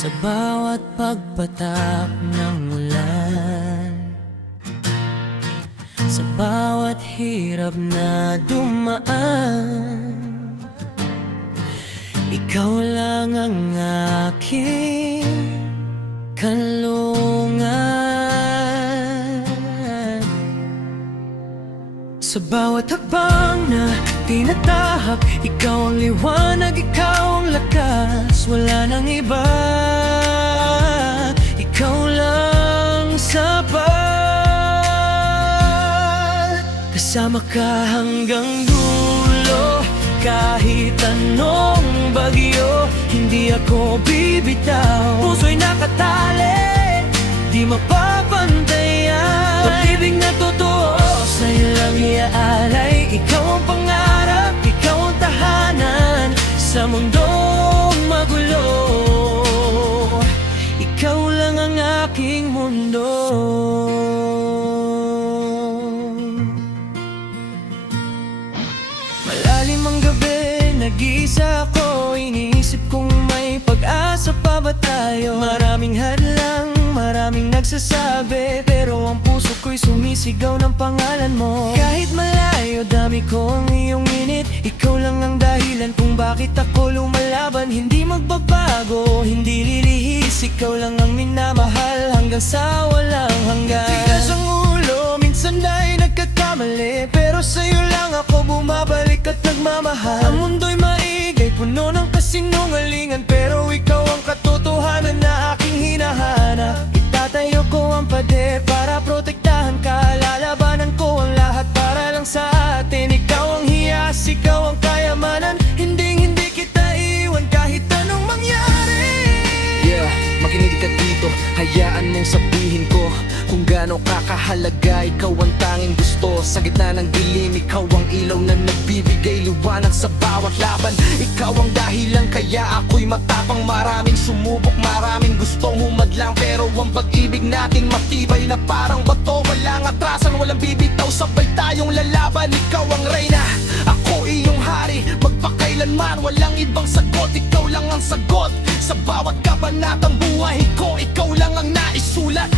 Sa bawat pagpatak ng ulan, sa bawat hirap na dumaan, ikaw lang ang aking kanlungan. Sa bawat hakbang na tinatahak, ikaw ang liwanag, ikaw ang lakas. Wala nang iba, ikaw lang sapat. Kasama ka hanggang dulo, kahit anong bagyo, hindi ako bibitaw. Puso'y nakatali, di mapapantayan. Pag-ibig na totoo, sa'yo lang iaalay. Ikaw ang pangarap, ikaw ang tahanan sa mundong magulo. Ikaw lang ang aking mundo. Malalim ang gabi, nag-iisa ako. Iniisip kung may pag-asa pa ba tayo. Maraming hadlang, maraming nagsasabi, pero ang puso ko'y sumisigaw ng pangalan mo. Kahit malayo, dami ko ang iyong init. Ikaw lang ang dahilan kung bakit ako lumalaban. Hindi magbabago, hindi lilihis. Ikaw lang ang minamahal hanggang sa walang hanggan. Tigas ang ulo, minsan ay nagkakamali, pero sa'yo lang ako bumabalik at nagmamahal. Ang mundo'y maigay, puno ng kasinungalingan, pero ikaw ang katotohanan na aking hinahanap. Itatayo ko ang pader para protektahan ka. Lalabanan ko ang lahat para lang sa atin. Ikaw ang hiyas, ikaw ang kayamanan. Hindi kita iwan kahit anong mangyari. Yeah, makinig ka dito, hayaan mong sabihin ko kung gaano kakahalaga. Ikaw ang tanging gusto sa gitna ng dilim. Ikaw ang ilaw na nagbibigay liwanag sa bawat laban. Ikaw ang dahilan kaya ako'y matapang. Maraming sumubok, maraming gustong humadlang, pero ang pag-ibig natin matibay na parang bato. Walang atrasan, walang bibitaw, sabay tayong lalaban. Ikaw ang reyna, ako iyong hari. Magpakailanman, walang ibang sagot. Ikaw lang ang sagot sa bawat kabanatang buhay ko. Ikaw lang ang naisulat.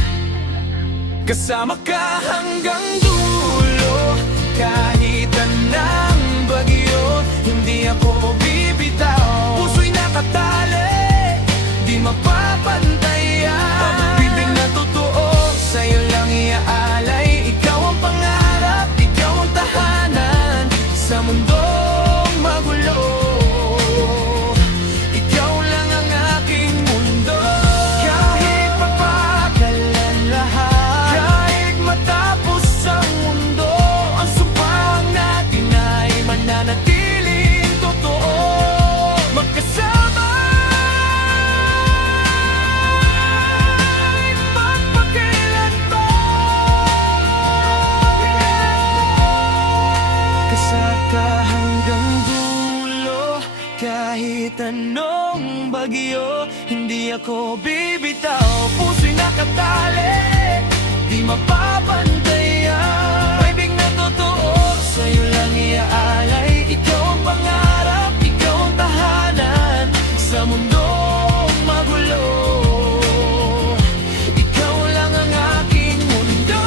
Kasama ka hanggang dulo, kahit anong bagyo, hindi ako bibitaw. Puso'y nakatali, di mapapantayan. Pag-ibig na totoo, sa'yo lang iaalay. Ikaw ang pangarap, ikaw ang tahanan sa mundong magulo. Ikaw lang ang aking mundo. Kahit mapagalan lahat, kahit matapos ang mundo, ang sumpang natin ay mananatiling totoo. Magkasama ay magpakailanman. Kasaka hanggang dulo, kahit anong bagyo, hindi ako bibitaw. Puso'y nakatali, di mapapantayan. Pag-ibig na totoo, sa'yo lang iaalay. Ikaw ang pangarap, ikaw ang tahanan sa mundong magulo. Ikaw lang ang aking mundo.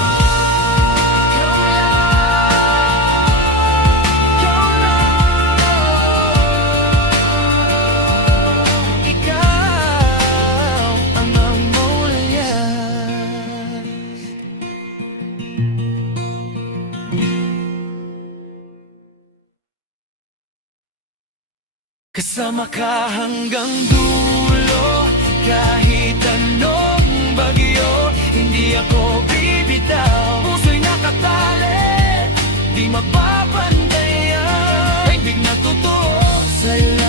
Ikaw lang. Ikaw ang mamulya. Kasama ka hanggang dulo, kahit anong bagyo, hindi ako bibitaw. Puso'y nakatali, di mapapantayan. Pag-ibig na totoo, sa'yo lang